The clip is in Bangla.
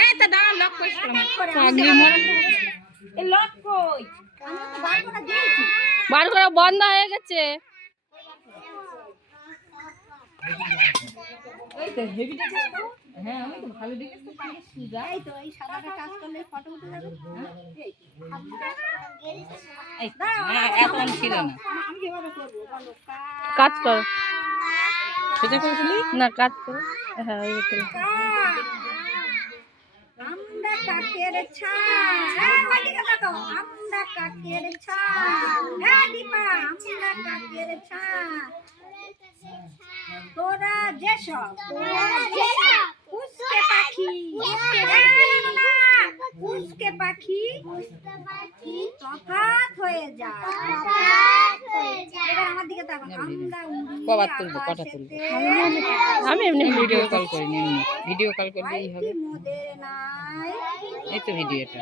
এই তো দাঁড়া লক কইছিলাম আগলি মরণ এই লক কই আমি তো বার করে দিয়েছি। বার করে বন্ধ হয়ে গেছে এই তো হেভি দেখেছ তো হ্যাঁ আমি তো ভালো দেখেছি তো পানি সুজা এই তো এই সাদাটা কাজ করলে ফটো উঠে যাবে। এই এত অন ছিল না আমি কিভাবে করব বলো? কাজ কর সেটা করেছিলি না কাজ কর হ্যাঁ এই তো আমরা কাকের ছাই ওইদিকে তাকাও আমরা কাকের ছাই হ্যাঁ দীপা আমরা কাকের ছাই তোরা যেসব উস্কে পাখি উস্কে পাখি তফাৎ হয়ে যায় এবার আমার দিকে তাকাও আমরা কবার তুলবো কটা তুলবো আমি এমনি ভিডিও কল করিনি এমনি ভিডিও কল করলেই হবে মোদের নাই এই তো ভিডিওটা